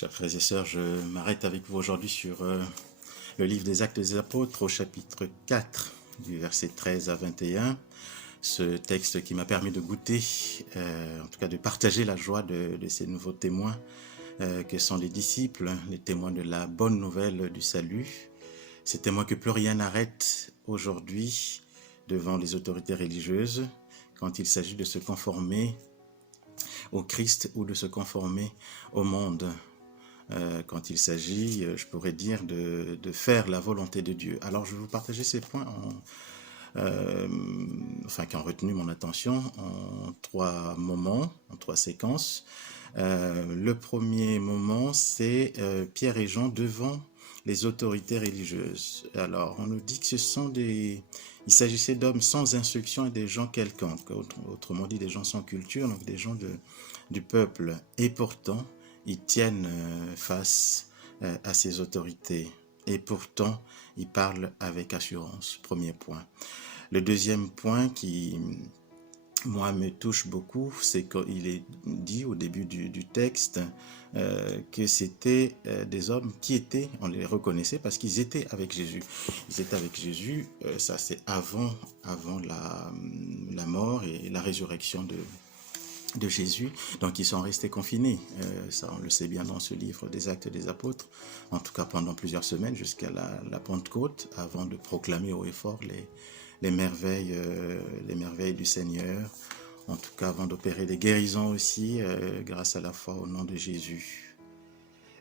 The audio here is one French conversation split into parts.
Chers frères et sœurs, je m'arrête avec vous aujourd'hui sur le livre des Actes des Apôtres au chapitre 4 du verset 13 à 21. Ce texte qui m'a permis de goûter, en tout cas de partager la joie de ces nouveaux témoins que sont les disciples, les témoins de la bonne nouvelle du salut. Ces témoins que plus rien n'arrête aujourd'hui devant les autorités religieuses quand il s'agit de se conformer au Christ ou de se conformer au monde. Quand il s'agit, je pourrais dire, de faire la volonté de Dieu. Alors je vais vous partager ces points qui ont retenu mon attention en trois moments, en trois séquences. Le premier moment, c'est Pierre et Jean devant les autorités religieuses. Alors, on nous dit que il s'agissait d'hommes sans instruction et des gens quelconques, autrement dit des gens sans culture, donc des gens du peuple. Et pourtant, ils tiennent face à ces autorités. Et pourtant, ils parlent avec assurance. Premier point. Le deuxième point qui, moi, me touche beaucoup, c'est qu'il est dit au début du texte que c'était des hommes qui étaient, on les reconnaissait parce qu'ils étaient avec Jésus. Ils étaient avec Jésus, ça c'est avant la mort et la résurrection de Jésus, donc ils sont restés confinés, ça on le sait bien dans ce livre des Actes des Apôtres, en tout cas pendant plusieurs semaines jusqu'à la Pentecôte, avant de proclamer haut et fort les merveilles du Seigneur, en tout cas avant d'opérer des guérisons aussi, grâce à la foi au nom de Jésus.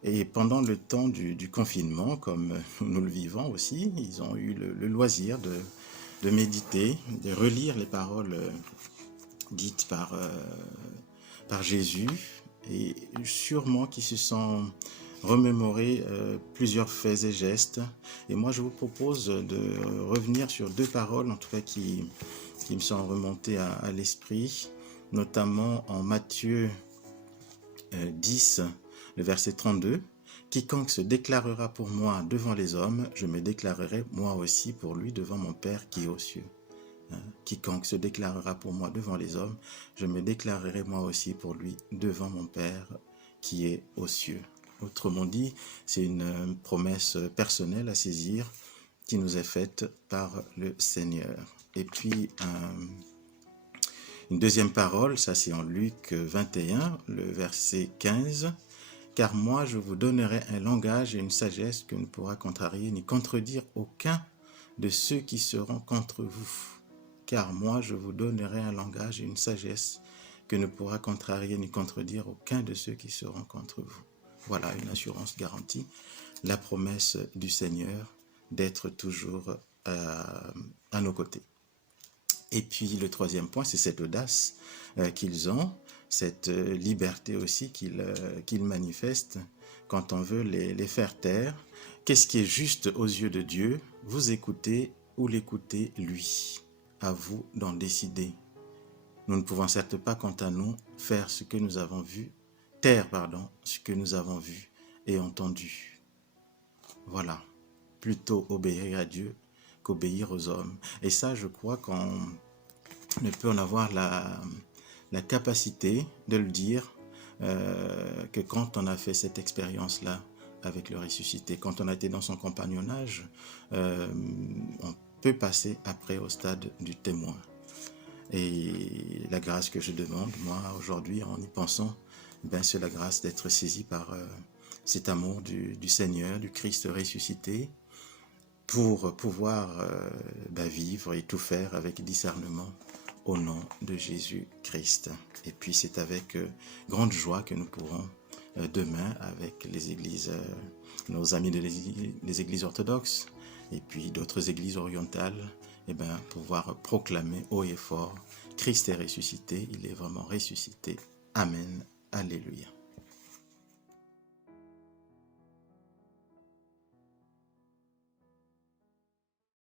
Et pendant le temps du confinement, comme nous le vivons aussi, ils ont eu le loisir de méditer, de relire les paroles dites par Jésus, et sûrement qui se sont remémorés plusieurs faits et gestes. Et moi, je vous propose de revenir sur deux paroles, en tout cas qui me sont remontées à l'esprit, notamment en Matthieu 10, le verset 32. « Quiconque se déclarera pour moi devant les hommes, je me déclarerai moi aussi pour lui devant mon Père qui est aux cieux. » Quiconque se déclarera pour moi devant les hommes, je me déclarerai moi aussi pour lui devant mon Père qui est aux cieux. Autrement dit, c'est une promesse personnelle à saisir qui nous est faite par le Seigneur. Et puis, une deuxième parole, ça c'est en Luc 21, le verset 15. « Car moi je vous donnerai un langage et une sagesse que ne pourra contrarier ni contredire aucun de ceux qui seront contre vous. » Car moi, je vous donnerai un langage et une sagesse que ne pourra contrarier ni contredire aucun de ceux qui seront contre vous. Voilà une assurance garantie, la promesse du Seigneur d'être toujours à nos côtés. Et puis le troisième point, c'est cette audace qu'ils ont, cette liberté aussi qu'ils manifestent quand on veut les faire taire. Qu'est-ce qui est juste aux yeux de Dieu? Vous écoutez ou l'écoutez lui. À vous d'en décider. Nous ne pouvons certes pas, quant à nous, faire ce que nous avons vu, ce que nous avons vu et entendu. Voilà, plutôt obéir à Dieu qu'obéir aux hommes. Et ça, je crois qu'on ne peut en avoir la capacité de le dire que quand on a fait cette expérience-là avec le ressuscité, quand on a été dans son compagnonnage, on peut passer après au stade du témoin. Et la grâce que je demande, moi, aujourd'hui, en y pensant, c'est la grâce d'être saisi par cet amour du Seigneur, du Christ ressuscité, pour pouvoir vivre et tout faire avec discernement au nom de Jésus-Christ. Et puis c'est avec grande joie que nous pourrons demain, avec les églises, nos amis des églises orthodoxes, et puis d'autres églises orientales, pouvoir proclamer haut et fort, Christ est ressuscité, il est vraiment ressuscité. Amen, alléluia.